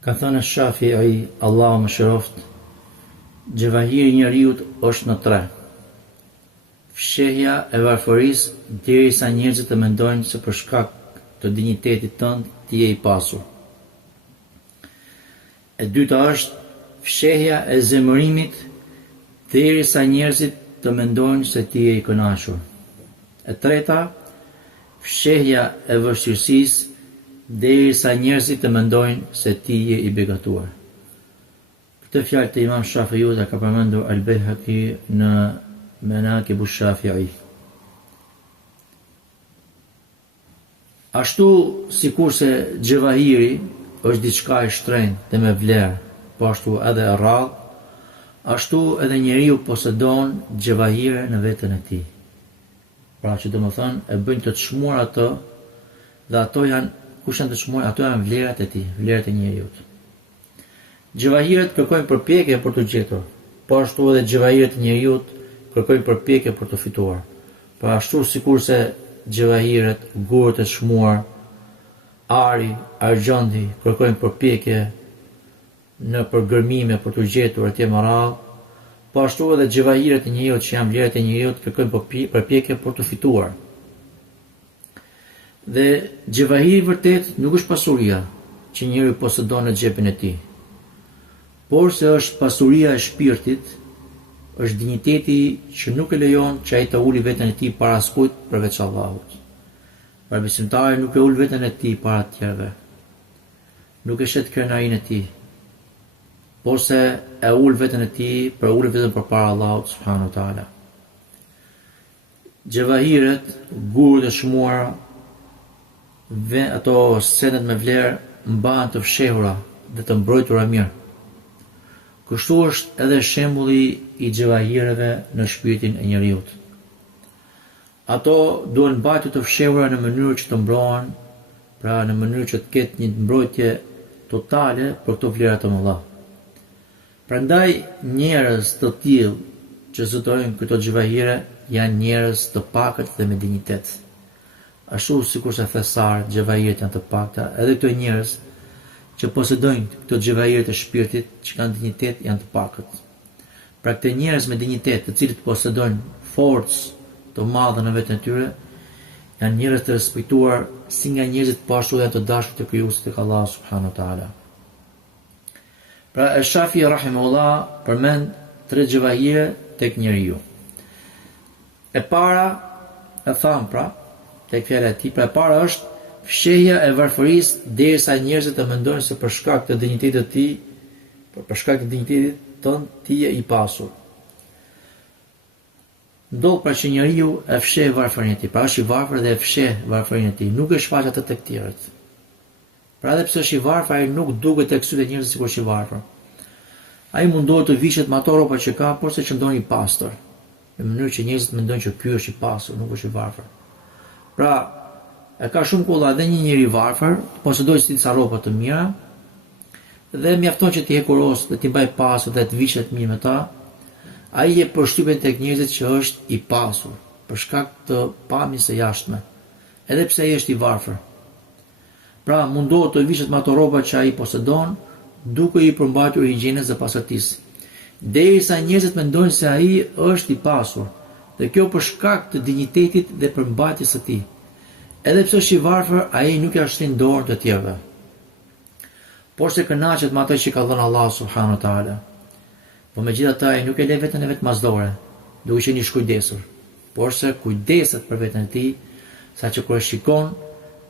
Ka thënë Shafi'i, Allahu më shëroft, xhevahiri njeriut është në tre. Fshehja e varfërisë derisa njerëzit të mendojnë se për shkak të dinjitetit tënd ti je i pasur. E dyta është fshehja e zemërimit derisa njerëzit të mendojnë se ti je i kënaqur. E treta, fshehja e vështirësisë derisa njerëzit të mendojnë se ti je i begatuar. Këtë fjalë të Imam Shafiut ka përmendur Al-Baihaqi në Manaqib Shafi'i. Ashtu sikurse xhevahiri është diçka e shtrenjtë dhe me vlerë, po ashtu edhe e rrallë, ashtu edhe njeriu posedon xhevahire në veten e tij. Pra që domethënë e bëjnë të çmuar ato, dhe ato janë, kush janë të çmuar, ato janë vlerat e tij, vlerat e njeriu. Xhevahiret kërkojnë përpjekje për të gjetur, po ashtu edhe xhevahiret e njeriu kërkojnë përpjekje për të fituar. Pra ashtu sikurse xhevahiret, gurët e çmuar, ari, argjendi kërkojnë përpjekje në përgërmime për të gjetur atje më radh, po ashtu edhe xhevahiret e njeriu që janë vlerat e njeriu kërkojnë përpjekje për të fituar. Dhe xhevahiri vërtet nuk është pasuria që njeriu posedon në xhepin e tij, por se është pasuria e shpirtit, është dinjiteti që nuk e lejon që ai të uli veten e tij para askujt përveç Allahut. Pra besimtari nuk e ul veten e tij para të tjerëve, nuk e shet krenarinë e tij, por se e ul veten e tij për ulë vetëm përpara Allahut subhanahu wa taala. Xhevahiret, gurët e çmuara, ato senet me vlerë mbahen të fshehura dhe të mbrojtura mirë. Kështu është edhe shembulli i xhevahireve në shpirtin e njeriut. Ato duhen mbajtur të fshehura në mënyrë që të mbrohen, pra në mënyrë që të ketë një mbrojtje totale për këto vlera të mëdha. Prandaj njerëz të tillë që zëtojnë këto xhevahire janë njerëz të pakët dhe me dinjitet. Ashtu sikurse thesar, xhevahiret janë të pakta, edhe këto njerëz që posedojnë këto xhevahiret e shpirtit që kanë dinjitet janë të pakët. Pra këto njerëz me dinjitet, të cilët posedojnë forcë të madhe në veten e tyre, janë njerëz të respektuar si nga njerëzit po ashtu janë të dashur të krijuesit tek Allah subhanahu wa taala. Pra Shafi rahimahullah përmend tre xhevahire tek njeriu. E para, e tham pra, tek fjala e tij, pra e para është fshehja e varfërisë derisa njerëzit të mendojnë se për shkak të dinjitetit të tij, për shkak të dinjitetit tënd ti je i pasur. Ndodh pra që njeriu e fsheh varfërinë e tij, pra është i varfër dhe e fsheh varfërinë e tij, nuk e shfaq atë tek tjerët. Pra edhe pse është i varfër, ai nuk duket tek sytë e njerëzve sikur është i varfër. Ai mundohet të vishet me ato rroba që ka, por se qëndron i pastër, në mënyrë që njerëzit mendojnë që ky është i pasur, nuk është i varfër. Pra, e ka shumë kolla edhe një njeri i varfër, posedojë disa rroba të mira, dhe mjafton që t'i hekuros dhe t'i mbaj pasur dhe të vishet mirë me ta, ai jep përshtypjen tek njerëzit që është i pasur, për shkak të pamjes së jashtme, edhe pse ai është i varfër. Pra, mundohet të vishet me ato rroba që ai posedon, duke i përmbajtur higjienës dhe pastërtisë, derisa njerëzit mendojnë se ai është i pasur, dhe kjo për shkak të dinjitetit dhe përmbajtjes së tij. Edhe pse është i varfër, ai nuk ja shtrin dorën të tjerëve, por se kënaqet me atë që ka dhënë Allah subhanahu wa taala. Po megjithatë ai nuk e le veten e vet mazdore, duke qenë i shkujdesur, por se kujdeset për veten e tij, saqë kur e shikon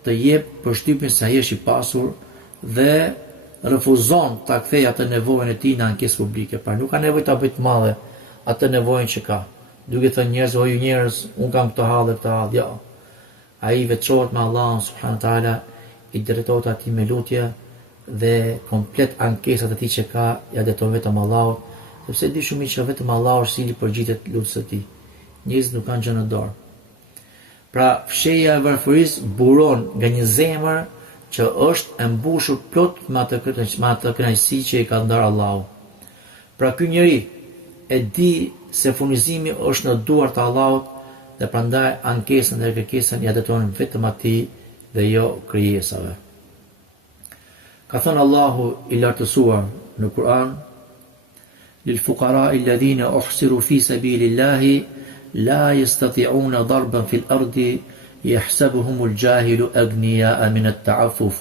të jep përshtypjen se ai është i pasur dhe refuzon ta kthejë atë nevojën e tij në ankesë publike, pra nuk ka nevojë ta bëjë të madhe atë nevojën që ka. Duke thënë njerëz, o ju njerëz, un kam këtë hall dhe këtë hall, jo. Ai veçohet me Allahun subhanahu wa taala, i drejtohet atij me lutje dhe komplet ankesat e tij që ka ja deton vetëm Allahut, sepse di shumë që vetëm Allahu është cili përgjigjet lutjes së tij. Njerëzit nuk kanë gjë në dorë. Pra fshehja e varfërisë buron nga një zemër që është e mbushur plot me atë kënaqësi që i ka dhënë Allahu. Pra ky njeri e di se furnizimi është në duart e Allahut dhe prandaj ankesën dhe kërkesën ja deton vetëm atij dhe jo krijesave. Ka thënë Allahu i lartësuar në Kur'an: للفقراء الذين أحصروا في سبيل الله لا يستطيعون ضربا في الأرض يحسبهم الجاهل أغنياء من التعفف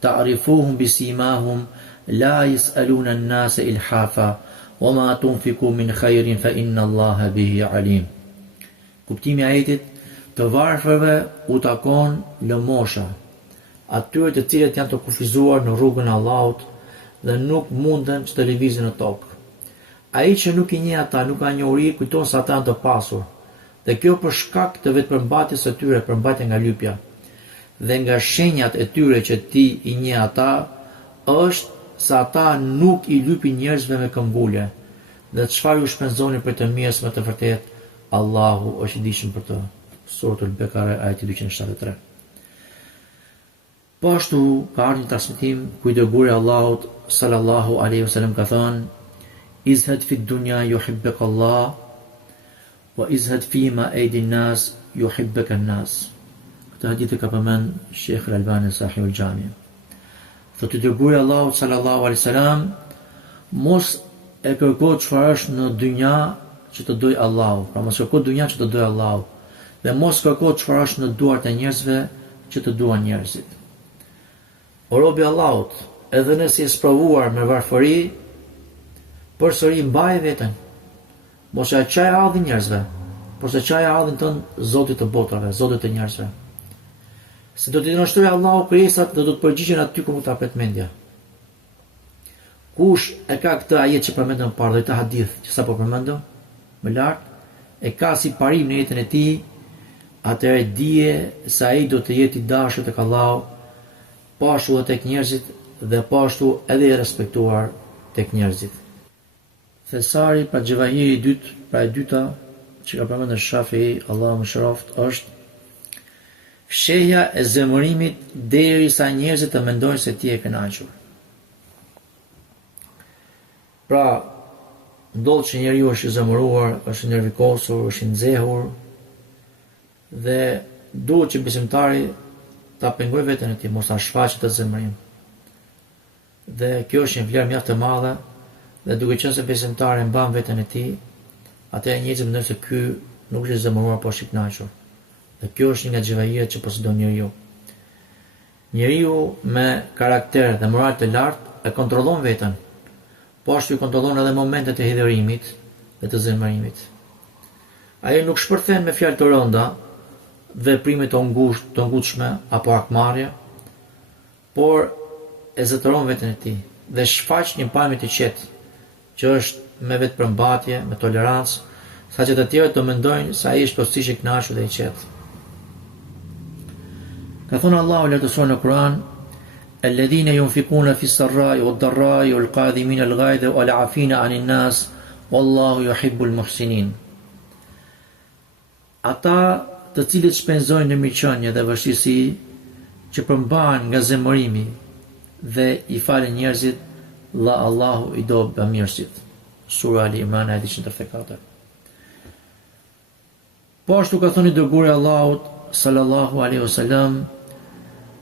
تعرفوهم بسيماهم لا يسألون الناس إلحافا وما تنفقوا من خير فإن الله به عليم. Kuptimi i ajetit: të varfërve u takon lëmosha, atyre të cilët janë të kufizuar në rrugën e Allahut dhe nuk munden që të lëvizin në tokë. Ai që nuk i njeh ata, nuk ka njohuri, kujton se ata janë të pasur. Dhe kjo për shkak të vetëpërmbajtjes së tyre, përmbajtje nga lypja. Dhe nga shenjat e tyre që ti i njeh ata, është se ata nuk i lypin njerëzve me këmbgulje. Dhe çfarë ju shpenzoni për të mirës me të vërtetë, Allahu është i dijshëm për të. Suratul Bekare, ajeti 273. Po ashtu ka ardhur një transmetim ku i dërguari Allahut sallallahu alaihi wasallam ka thënë: izhad fi dunya yuhibbuk Allah wa izhad fi ma aidi an-nas yuhibbuka an-nas. Këtë hadith e ka përmend Sheikh Al-Albani Sahih al-Jami. Thotë i dërguari Allahut sallallahu alaihi wasallam: mos e kërko çfarë është në dynja që të doj Allahu, pra mos kërko dynja që të doj Allahu, dhe mos kërko çfarë është në duart e njerëzve që të duan njerëzit. O robi Allahut, edhe nëse je sprovuar me varfëri, përsëri mbaj veten. Mos e çaj radhin njerëzve, por se çaj radhin tënd Zotit të botrave, Zotit të njerëzve. Se do t'i dënshtrojë Allahu krijesat dhe do të përgjigjen aty ku nuk ta pret mendja. Kush e ka këtë ajet që përmendëm parë dhe këtë hadith që sapo përmendëm më lart, e ka si parim në jetën e tij, atëherë dije se ai do të jetë i dashur tek Allahu, po ashtu edhe tek njerëzit dhe po ashtu edhe i respektuar tek njerëzit. Thesari pa Gjevahiri i dytë, pra e dyta që ka përmendur Shafii, Allahu më shëroft, është fshehja e zemërimit derisa njerëzit të mendojnë se ti e kënaqur. Pra, ndodh që njeriu është i zemëruar, është i nervikosur, është i nxehur dhe duhet që besimtari ta pengojë veten e tij, mos ta shfaqë të zemërim. Dhe kjo është një vlerë mjaft e madhe, dhe duke qenë se besimtari mban veten e tij, atëherë njerëzit mendojnë se ky nuk është i zemëruar, por është i kënaqur. Dhe kjo është një nga xhevahirat që posëdon njeriu. Njeriu me karakter dhe moral të lartë e kontrollon veten, po ashtu i kontrollon edhe momentet e hidhërimit dhe të zemërimit. Ai nuk shpërthen me fjalë të rënda, veprime të ngutshme apo akmarrje, por e zotëron veten e tij dhe shfaq një pamje të qetë, që është me vetëpërmbajtje, me tolerancë, saqë të tjerët të mendojnë se ai është plotësisht i kënaqur dhe i qetë. Ka thënë Allahu lartësuar në Kur'an: الذين ينفقون في السراء والضراء والقاذمين الغيظ والعافين عن الناس والله يحب المحسنين. Ata të cilët shpenzojnë në mirëqenie dhe vështirësi, që përmbahen nga zemërimi dhe i falen njerëzit, la Allahu i do bamirësit. Sura Ali Imran ayat 134. Po ashtu ka thënë dërguari Allahut sallallahu alaihi wasallam: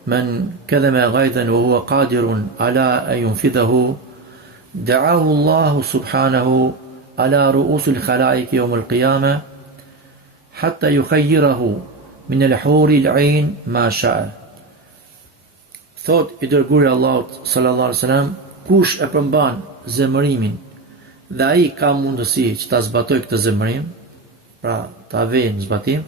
من كذب غيظا وهو قادر على أن ينفذه دعاه الله سبحانه على رؤوس الخلائق يوم القيامة حتى يخيره من الحور العين ما شاء. Thot i dërguari Allahut sallallahu alaihi wasallam: kush e përmban zemërimin dhe ai ka mundësi që ta zbatoj këtë zemërim, pra ta vejë në zbatim,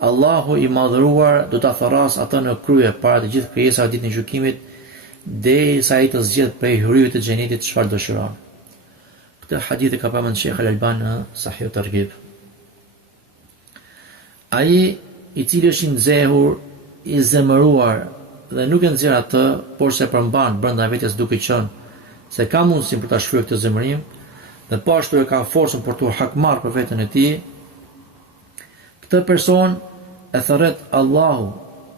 Allahu i madhëruar do ta tharras atë në krye para të gjithë krijesave ditën e gjykimit, derisa ai të zgjedh prej hyryve të xhenetit çfarë dëshiron. Këtë hadith e ka përmendur Sheikh Al-Albani në Sahih Targhib. Ai i cili është i nxehur, i zemëruar dhe nuk e nxjerr atë, por se përmban brenda vetes duke qenë se ka mundësinë për ta shfryrë këtë zemërim dhe po ashtu e ka forcën për të hakmarrë për veten e tij, këtë person e thërret Allahu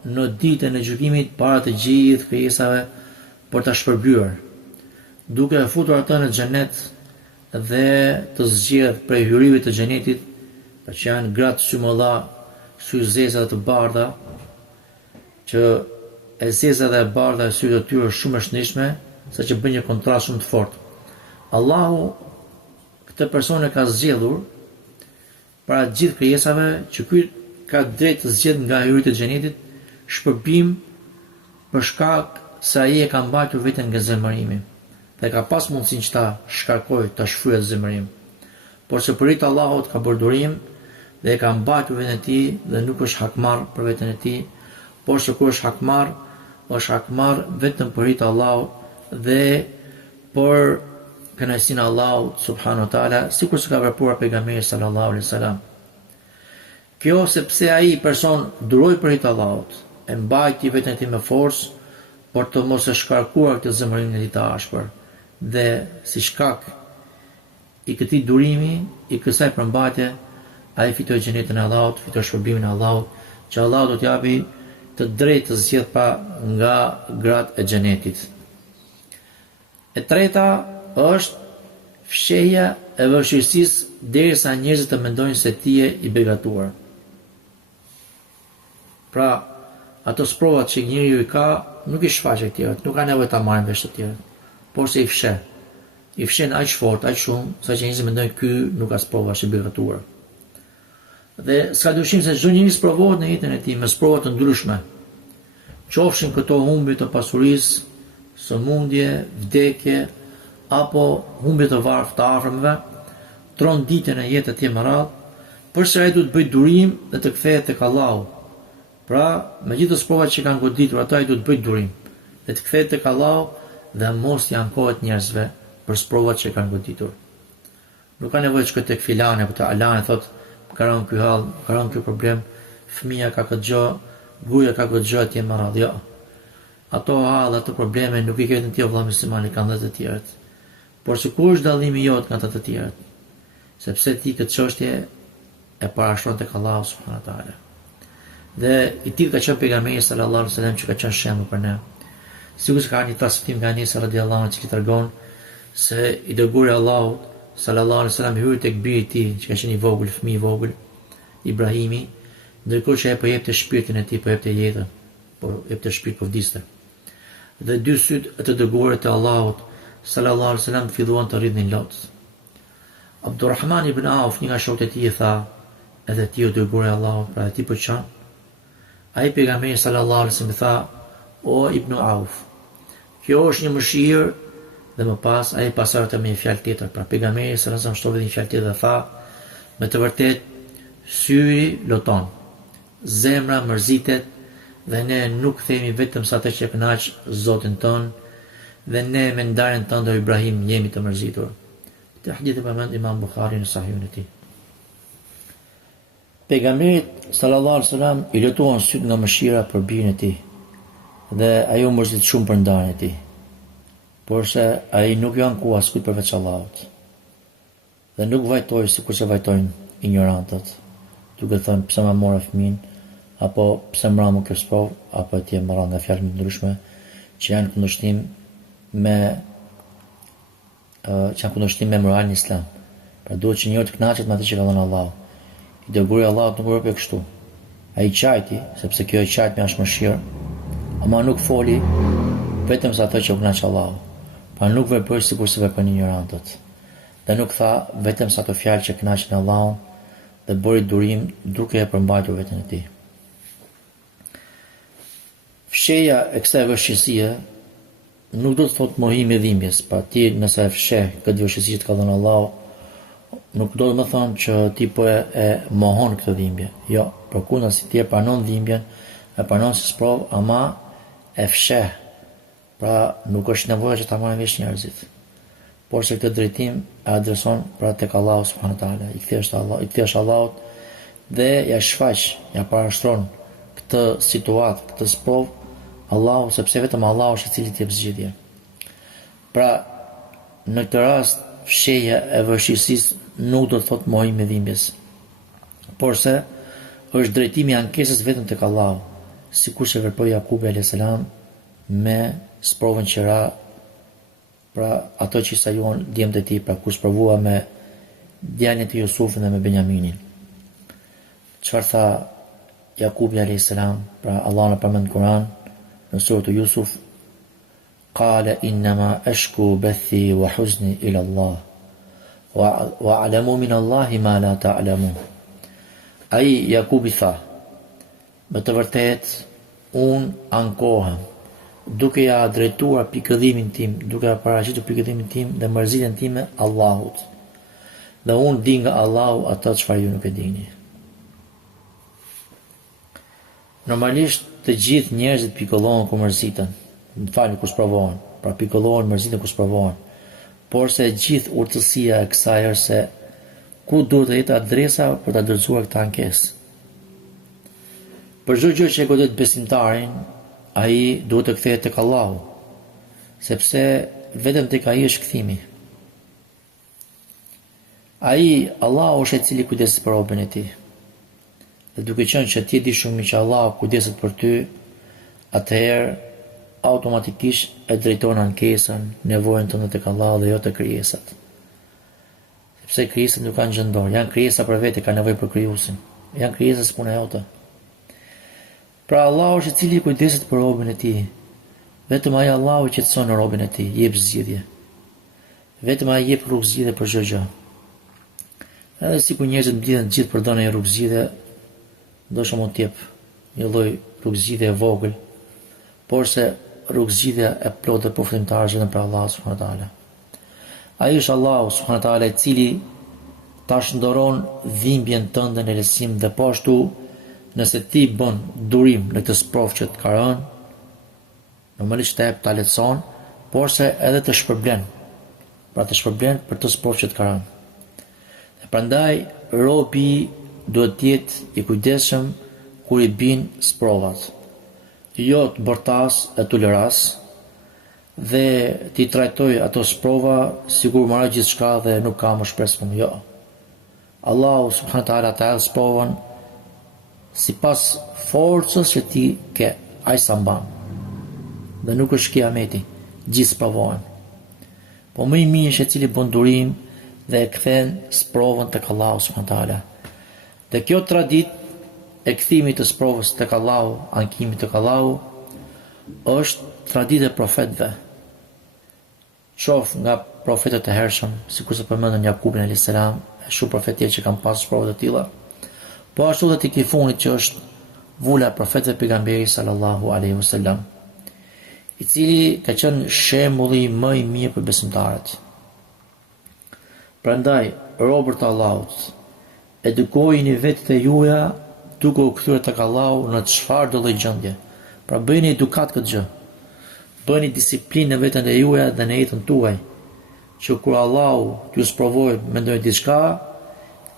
në ditën e gjykimit para të gjithë krijesave për ta shpërbyer, duke e futur atë në xhenet dhe të zgjedh prej hyrive të xhenetit, që janë gratë sy mëdha, sy zeza të bardha, që e zeza dhe e bardha e sytë të tyre shumë e shnishme, sa që bën një kontrast shumë të fortë. Allahu këtë person e ka zgjedhur para gjithë krijesave që ky ka drejtë të zgjedh nga hyrit e xhenetit shpërbim për shkak se ai e ka mbajtur veten nga zemërimi dhe ka pas mundësinë që ta shkarkojë, ta shfryjë zemërim. Por se për hir Allahut ka bërë durim dhe e ka mbajtur veten e tij dhe nuk është hakmarr për veten e tij, por se kur është hakmarr vetëm për hir Allahut dhe për kënaqësinë e Allahut subhanahu wa taala, sikur se ka vepruar pejgamberi sallallahu alaihi wasallam. Kjo sepse ai person duroi për hir Allahut, e mbajti veten e tij me forcë, por të mos e shkarkuar këtë zemërimin e tij të ashpër. Dhe si shkak i këtij durimi, i kësaj përmbajtje, ai fitoi xhenetin e Allahut, fitoi shpërblimin e Allahut, që Allahu do t'i japi të drejtë të zgjedh pa nga gratë e xhenetit. E treta është fshehja e vështirësisë derisa njerëzit të mendojnë se ti je i begatuar. Pra, ato sprovat që njeriu i ka, nuk i shfaqet të tjerët, nuk ka nevojë ta marrin vesh të tjerët, por se i fsheh. I fshen aq fort, aq shumë, sa që njerëzit mendojnë ky nuk ka sprova, është i begatuar. Dhe s'ka dyshim se çdo njeri sprovohet në jetën e tij me sprova të ndryshme. Qofshin këto humbje të pasurisë, sëmundje, vdekje, apo humbje të varfë të afërmëve, tron ditën e jetës etj me radhë, përse ai duhet bëj durim dhe të kthehet tek Allahu. Pra, me gjithë sprovat që kanë goditur, ata ai duhet bëj durim dhe të kthehet tek Allahu dhe mos i ankohet njerëzve për sprovat që kanë goditur. Nuk ka nevojë të shkoj tek filani apo te alani thotë, ka rënë ky hall, ka rënë ky problem, fëmia ka këtë gjë, gruaja ka këtë gjë etj me radhë. Jo. Ato hall, ato probleme nuk i kanë ti vëllai musliman, kanë dhe të tjerët. Por sikur është dallimi jot nga të tjerët, sepse ti këtë çështje e parashton tek Allahu subhanahu wa taala. Dhe i tillë ka qenë pejgamberi sallallahu alaihi wasallam që ka qenë shembull për ne. Sigurisht ka një transmetim nga Anas radhiyallahu anhu që tregon se i dërguari i Allahut sallallahu alaihi wasallam hyri tek biri i tij, që ka qenë i vogël, fëmijë i vogël, Ibrahimi, ndërkohë që ai po jepte shpirtin e tij, po jepte jetën, po jepte shpirt po vdiste. Dhe dy syt të dërguarit të Allahut sallallahu alaihi wasallam filluan të rridhin lot. Abdurrahman ibn Auf, një nga shokët e tij, i tha, edhe ti o dërguari i Allahut, pra ti po çan? Ai pejgamberi sallallahu alaihi wasallam tha, o Ibn Auf, kjo është një mëshirë, dhe më pas ai pasarte me një fjalë tjetër. Pra pejgamberi sallallahu alaihi wasallam shtoi një fjalë tjetër dhe tha, me të vërtet syri loton, zemra mërzitet, dhe ne nuk themi vetëm sa të që kënaq Zotin ton, dhe ne me ndarjen tënde o Ibrahim jemi të mërzitur. Këtë hadith e përmend Imam Buhari në Sahihun e tij. Pejgamberi sallallahu alaihi wasallam i lutuan syt nga mëshira për birin e tij, dhe ai u mërzit shumë për ndarjen e tij. Por se ai nuk ju anku askujt përveç Allahut. Dhe nuk vajtoi sikur se vajtojnë ignorantët, duke thënë pse ma morë fëmin, apo pse më ramu kjo sprov, apo etj më radhë nga fjalë të ndryshme që janë kundërshtim me moralin islam. Pra duhet që njëri të kënaqet me atë që ka dhënë Allahu. I dërguari i Allahut nuk vepri kështu. Ai qajti, sepse kjo e qajt me mëshirë, ama nuk foli vetëm sa ato që u kënaq Allahu. Pra nuk veproi sikur se veprojnë ignorantët. Dhe nuk tha vetëm sa ato fjalë që kënaqin Allahun, dhe bëri durim duke e përmbajtur veten e tij. Fshehja e kësaj vështirësie nuk do të thotë mohimi i dhimbjes, pra ti nëse e fsheh këtë vështirësi që ka dhënë Allahu, nuk do të më thonë që ti po e mohon këtë dhimbje. Jo, përkundazi ti e pranon dhimbjen, e pranon si sprov, ama e fsheh. Pra nuk është nevojë që ta marrin vesh njerëzit. Por se këtë drejtim e adreson pra tek Allahu subhanahu wa taala, i kthesh Allahut dhe ja shfaq, ja parashtron këtë situatë, këtë sprov Allahu, sepse vetëm Allahu është i cili të jep zgjidhje. Pra në këtë rast fshehja e vështirësisë nuk do të thotë mohim i dhimbjes, por se është drejtimi i ankesës vetëm tek Allahu, sikur që veproi Jakubi alayhis salam me sprovën që ra, pra ato që sajuan djemtë e tij, pra kur sprovua me djalin e Jusufin dhe me Benjaminin. Çfarë tha Jakubi alayhis salam, pra Allah në përmend Kur'an, në surën Yusuf, qala innama ashku bathi wa huzni ila Allah wa a'lamu min Allahi ma la ta'lamun. Ai Jakubi tha, me të vërtet unë ankohem duke ja drejtuar pikëdhimin tim, duke ja paraqitur pikëdhimin tim dhe mërzitjen time Allahut. Dhe unë di nga Allahu atë çfarë ju nuk e dini. Normalisht të gjithë njerëzit pikollohen kur mërziten, kur sprovohen, pra pikollohen, mërziten kur sprovohen. Por se gjithë urtësia e kësaj është se ku duhet të jetë adresa për ta dorëzuar këtë ankesë. Për çdo gjë që e godet besimtarin, ai duhet të kthehet tek Allahu, sepse vetëm tek ai është kthimi. Ai, Allahu është i cili kujdeset për robën e tij. Dhe duke qenë që ti e di shumë që Allahu kujdeset për ty, atëherë automatikisht e drejton ankesën, nevojën tënde tek Allahu dhe jo te krijesat. Sepse krijesat nuk kanë gjendor, janë krijesa për vete, kanë nevojë për krijuesin. Janë krijesa së puna jote. Pra Allahu është i cili kujdeset për robën e tij. Vetëm ai Allahu qetëson robën e tij, jep zgjidhje. Vetëm ai jep rrugë zgjidhje për çdo gjë. Edhe sikur njerëzit mbledhen të gjithë për dhënë rrugë zgjidhje, ndoshta mund të jep një lloj rrugë zgjidhje e vogël, por se rrugë zgjidhja e plotë dhe përfundimtare vetëm për Allah subhanahu wa taala. Ai është Allahu subhanahu wa taala i cili ta shëndoron dhimbjen tënde në lehtësim dhe po ashtu nëse ti bën durim në këtë sprov që të ka rënë, normalisht të ta lehtëson, por se edhe të shpërblen. Pra të shpërblen për të sprov që të ka rënë. Dhe prandaj robi duhet të jetë i kujdesshëm kur i bin sprovat. Jo të bortas e toleras dhe ti trajtoj ato sprova sikur marrë gjithçka dhe nuk ka më shpresë më. Jo. Allahu subhanahu wa taala ta sprovon sipas forcës që ti ke, ai sa mban. Dhe nuk është kiameti, gjithë sprovohen. Po më i mirë është i cili bën durim dhe e kthen sprovën tek Allahu subhanahu wa taala. Dhe kjo traditë e kthimit të sprovës tek Allahu, ankimit tek Allahu, është traditë e profetëve. Qof nga profetët e hershëm, sikur se përmendën Jakubin alayhis salam, e shumë profetë që kanë pasur sprova të tilla. Po ashtu dhe tek i fundit që është vula e profetëve pejgamberit sallallahu alaihi wasallam, i cili ka qenë shembulli më i mirë për besimtarët. Prandaj, robërt e Allahut, edukojini vetët e juaja duke u kthyer tek Allahu në çfarë do lloj gjendje. Pra bëjini edukat këtë gjë. Bëjini disiplinë në veten e juaja dhe në jetën tuaj, që kur Allahu t'ju sprovojë me ndonjë diçka,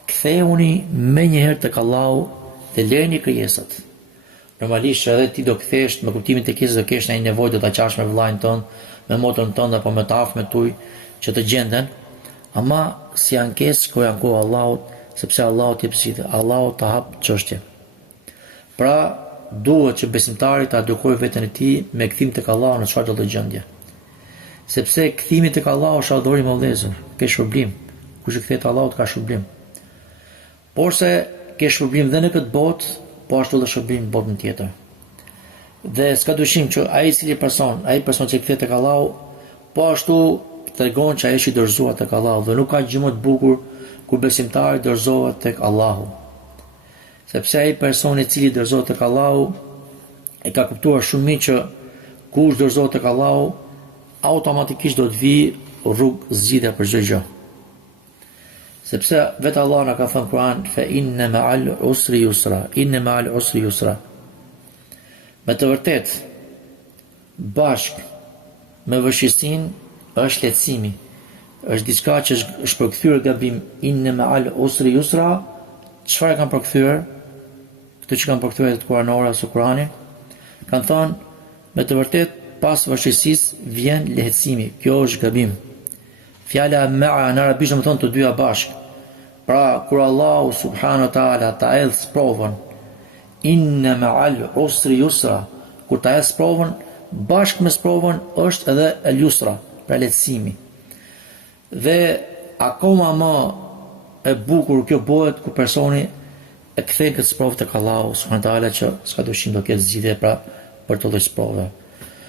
ktheuni menjëherë tek Allahu dhe lërni krijesat. Normalisht edhe ti do kthesh me kuptimin të krizës, do kesh një nevojë, do ta qash me vllain tënd, me motrën tënde apo me të afërmit tuaj që të gjenden, ama si ankesë ku janë ku Allahut, sepse Allahu t'i pësite, Allahu ta hap çështje. Pra, duhet që besimtari ta edukojë veten e tij me kthim tek Allahu në çfarë do të gjendje. Sepse kthimi tek Allahu është adhurim i vëllezër, ke shpërblim. Kush i kthehet Allahut ka shpërblim. Por se ke shpërblim dhe në këtë botë, po ashtu dhe shpërblim në botën tjetër. Dhe s'ka dyshim që ai person që kthehet tek Allahu, po ashtu tregon që ai është i dorëzuar tek Allahu dhe nuk ka gjë më të bukur kur besimtari dorëzohet tek Allahu. Sepse ai person i cili dorëzohet tek Allahu e ka kuptuar shumë mirë që kush dorëzohet tek Allahu automatikisht do të vijë rrugë zgjidhja për çdo gjë. Sepse vetë Allah na ka thënë Kur'an, fa inna ma'al usri yusra, inna ma'al usri yusra. Me të vërtet, bashk me vështirësinë është lehtësimi. Është diçka që është përkthyer gabim, inna ma'al usri yusra. Çfarë kanë përkthyer? Këto që kanë përkthyer të kuranore ose Kur'ani, kanë thënë me të vërtet pas vështirësisë vjen lehtësimi. Kjo është gabim. Fjala ma'a në arabisht do të thonë të dyja bashkë. Pra, kur Allahu subhanahu wa taala ta edh sprovën, inna ma'al usri yusra, kur ta edh sprovën, bashkë me sprovën është edhe el yusra, pra lehtësimi. Dhe akoma më e bukur kjo bëhet kur personi e kthen këtë sprovë tek Allahu subhanahu wa taala që s'ka dyshim do ketë zgjidhje pra për të lloj sprove.